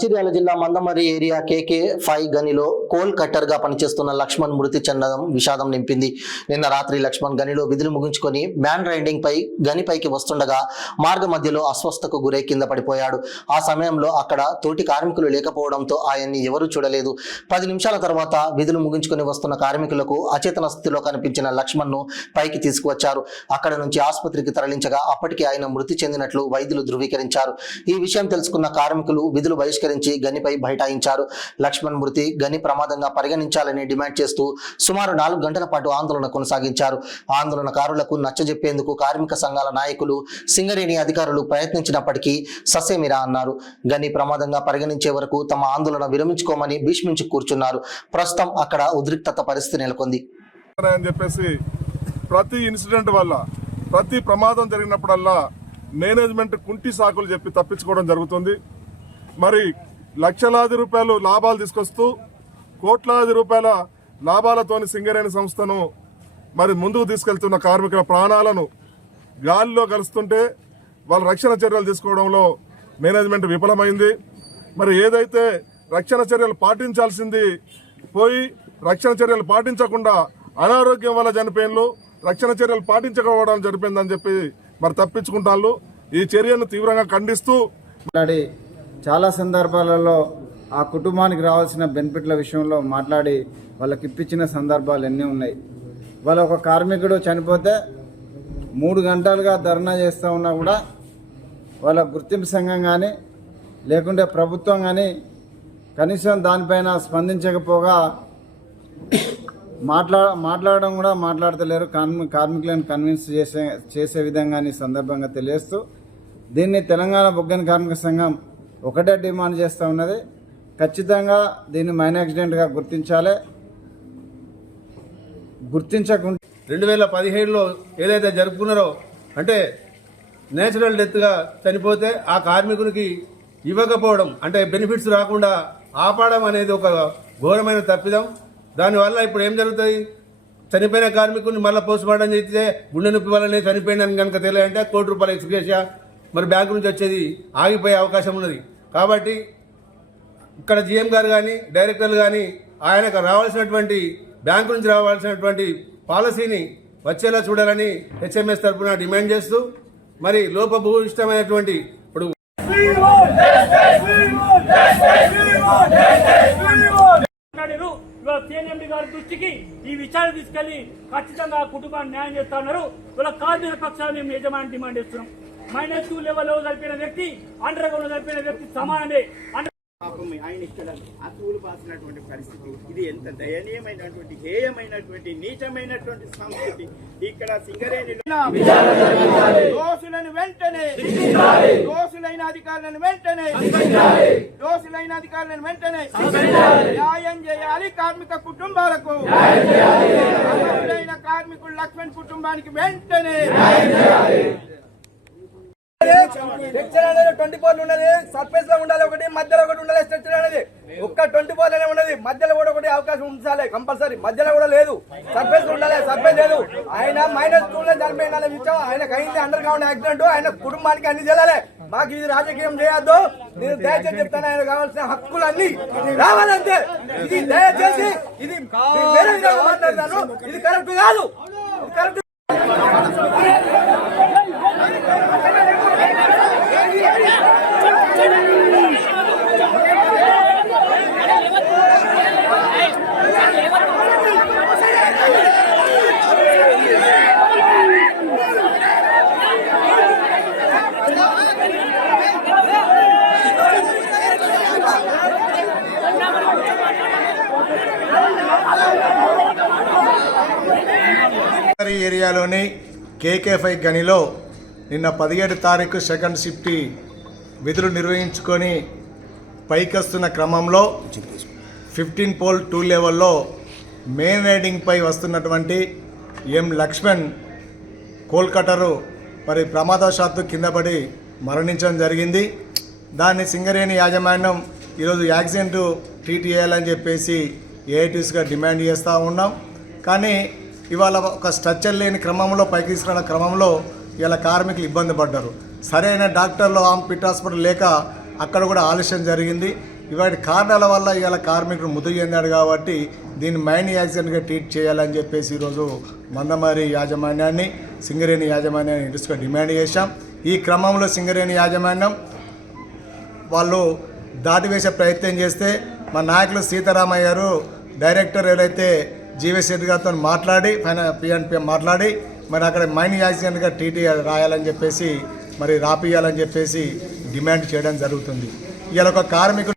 మంచిర్యాల జిల్లా Mandamarri area KK5 గనిలో coal cutter గా పనిచేస్తున్న లక్ష్మణ్ మృతి చెందడం విషాదం నింపింది. నిన్న రాత్రి లక్ష్మణ్ గనిలో విధులు ముగించుకొని మ్యాన్ రైడింగ్ పై గనిపైకి వస్తుండగా మార్గ మధ్యలో అస్వస్థకు గురై కింద పడిపోయాడు. ఆ సమయంలో అక్కడ తోటి కార్మికులు లేకపోవడంతో ఆయన్ని ఎవరూ చూడలేదు. 10 నిమిషాల తర్వాత విధులు ముగించుకొని వస్తున్న కార్మికులకు అచేతన స్థితిలో కనిపించిన లక్ష్మణ్ ను పైకి తీసుకువచ్చారు. అక్కడ నుంచి ఆసుపత్రికి తరలించగా అప్పటికే ఆయన మృతి చెందినట్లు వైద్యులు ధృవీకరించారు. ఈ విషయం తెలుసుకున్న కార్మికులు విధులు బహిష్కరించి గనిపై బైఠాయించారు. లక్ష్మణ్ మృతి గని ప్రమాదంగా పరిగణించాలని డిమాండ్ చేస్తూ సుమారు 4 గంటల పాటు ఆందోళన కొనసాగించారు. ఆందోళనకారులకు నచ్చజెప్పేందుకు కార్మిక సంఘాల నాయకులు, సింగరేణి అధికారులు ప్రయత్నించినప్పటికీ ససేమిరా అన్నారు. గని ప్రమాదంగా పరిగణించే వరకు తమ ఆందోళన విరమించుకోమని భీష్మించి కూర్చున్నారు. ప్రస్తుతం అక్కడ ఉద్రిక్తత పరిస్థితి నెలకొంది. ప్రతి ఇన్సిడెంట్ వల్ల, ప్రతి ప్రమాదం జరిగినప్పుడల్లా మేనేజ్మెంట్ కుంటి సాకులు చెప్పి తప్పించుకోవడం జరుగుతుంది. మరి లక్షలాది రూపాయలు లాభాలు తీసుకొస్తూ కోట్లాది రూపాయల లాభాలతోని సింగరేణి సంస్థను మరి ముందుకు తీసుకెళ్తున్న కార్మికుల ప్రాణాలను గాలిలో కలుస్తుంటే వాళ్ళ రక్షణ చర్యలు తీసుకోవడంలో మేనేజ్మెంట్ విఫలమైంది. మరి ఏదైతే రక్షణ చర్యలు పాటించాల్సింది పోయి రక్షణ చర్యలు పాటించకుండా అనారోగ్యం వల్ల చనిపోయినలు, రక్షణ చర్యలు పాటించకపోవడం జరిపిందని చెప్పి మరి తప్పించుకుంటాళ్ళు. ఈ చర్యను తీవ్రంగా ఖండిస్తూ చాలా సందర్భాలలో ఆ కుటుంబానికి రావాల్సిన బెనిఫిట్ల విషయంలో మాట్లాడి వాళ్ళకి ఇప్పించిన సందర్భాలు ఎన్ని ఉన్నాయి. వాళ్ళ ఒక కార్మికుడు చనిపోతే 3 గంటలుగా ధర్నా చేస్తూ ఉన్నా కూడా వాళ్ళ గుర్తింపు సంఘం కానీ లేకుంటే ప్రభుత్వం కానీ కనీసం దానిపైన స్పందించకపోగా మాట్లాడడం కూడా మాట్లాడతలేరు. కార్మికులను కన్విన్స్ చేసే విధంగా ఈ సందర్భంగా తెలియజేస్తూ దీన్ని తెలంగాణ బొగ్గని కార్మిక సంఘం ఒకటే డిమాండ్ చేస్తూ ఉన్నది. ఖచ్చితంగా దీన్ని మైన్ యాక్సిడెంట్గా గుర్తించాలి. గుర్తించకుండా 2017లో ఏదైతే జరుపుకున్నారో అంటే నేచురల్ డెత్గా చనిపోతే ఆ కార్మికునికి ఇవ్వకపోవడం అంటే బెనిఫిట్స్ రాకుండా ఆపడం అనేది ఒక ఘోరమైన తప్పిదం. దానివల్ల ఇప్పుడు ఏం జరుగుతుంది, చనిపోయిన కార్మికుని మళ్ళీ పోస్ట్ మార్టం చేస్తే గుండె నొప్పి వల్లనే చనిపోయిందని కనుక తెలియాలంటే ₹1 కోటి ఎక్స్గ్రేషియా మరి బ్యాంకు నుంచి వచ్చేది ఆగిపోయే అవకాశం ఉన్నది. కాబట్టి ఇక్కడ జీఎం గారు కానీ డైరెక్టర్లు కానీ ఆయనకు రావాల్సినటువంటి బ్యాంకు నుంచి రావాల్సినటువంటి పాలసీని వచ్చేలా చూడాలని HMS తరఫున డిమాండ్ చేస్తూ మరి లోపభూయిష్టమైనటువంటి ఇప్పుడు CNMD గారి దృష్టికి ఈ విషయాన్ని తీసుకెళ్లి ఖచ్చితంగా కుటుంబాన్ని న్యాయం చేస్తా ఉన్నారు. ఇలా కార్మిక పక్షాన్ని మేము యజమాని డిమాండ్ చేస్తున్నాం. -2 లెవెల్లో జరిపిన వ్యక్తి, అండర్ గ్రౌండ్ జరిపిన వ్యక్తి సమానమే. ఆయన ఇక్కడ అతువులు పాసినటువంటి పరిస్థితి, ఇది ఎంత దయనీయమైనటువంటి, హేయమైనటువంటి, నీచమైనటువంటి సంస్కృతి. ఇక్కడ సింగరేణిలో దోషులను వెంటనే, దోషులైన అధికారులను వెంటనే, దోషులైన అధికారులను వెంటనే న్యాయం చేయాలి. కార్మిక కుటుంబాలకు, కార్మికుడు లక్ష్మణ్ కుటుంబానికి వెంటనే స్ట్రక్చర్ అనేది 24 ఉన్నది. సర్ఫేస్ లో ఉండాలి ఒకటి, మధ్యలో ఒకటి ఉండాలి. స్ట్రక్చర్ అనేది ఒక్క 24 లోనే ఉన్నది. మధ్యలో కూడా ఒకటి అవకాశం ఉంచాలి కంపల్సరీ. మధ్యలో కూడా లేదు, సర్ఫేస్ ఉండాలి. సర్ఫేస్ లేదు. ఆయన -2 లో చనిపోయిన విషయం ఆయనకు అయింది అండర్ గ్రౌండ్ యాక్సిడెంట్. ఆయన కుటుంబానికి అన్ని చేయాలి. మాకు ఇది రాజకీయం చేయొద్దు. నేను దయచేసి చెప్తాను, ఆయన కావాల్సిన హక్కులు అన్ని రావాలంటే. ఇది దయచేసి ఇది వేరే విధంగా మాట్లాడతాను. ఇది కరెక్ట్ కాదు, ఇది కరెక్ట్. ఏరియాలోని KK5 గనిలో నిన్న 17 తారీఖు సెకండ్ షిఫ్ట్ విధులు నిర్వహించుకొని పైకి వస్తున్న క్రమంలో 15 పోల్ 2 లెవెల్లో మెయిన్ రైడింగ్ పై వస్తున్నటువంటి లక్ష్మణ్ కోల్కటరు మరి ప్రమాదవశాత్తు కింద పడి మరణించడం జరిగింది. దాన్ని సింగరేణి యాజమాన్యం ఈరోజు యాక్సిడెంట్ ట్రీట్ చేయాలని చెప్పేసి ఏఐటీస్గా డిమాండ్ చేస్తూ ఉన్నాం. కానీ ఇవాళ ఒక స్ట్రక్చర్ లేని క్రమంలో పైకి తీసుకున్న క్రమంలో ఇలా కార్మికులు ఇబ్బంది పడ్డారు. సరైన డాక్టర్లు పిట్ హాస్పిటల్ లేక అక్కడ కూడా ఆలస్యం జరిగింది. ఇవాటి కారణాల వల్ల ఇవాళ కార్మికుడు మృతి చెందాడు కాబట్టి దీన్ని మైన్ యాక్సిడెంట్గా ట్రీట్ చేయాలని చెప్పేసి ఈరోజు మందమరి యాజమాన్యాన్ని సింగరేణి యాజమాన్యాన్ని ఇంట్రెస్ట్గా డిమాండ్ చేశాం. ఈ క్రమంలో సింగరేణి యాజమాన్యం వాళ్ళు దాటివేసే ప్రయత్నం చేస్తే మా నాయకులు సీతారామయ్య గారు డైరెక్టర్ ఎవరైతే జీవీఎస్ రెడ్డి గారితో మాట్లాడి పిఎన్పి మాట్లాడి మరి అక్కడ మైన్ యాక్సిడెంట్గా టీటీ రాయాలని చెప్పేసి మరి రాపియాలని చెప్పేసి డిమాండ్ చేయడం జరుగుతుంది. ఇవాళ ఒక కార్మికుడు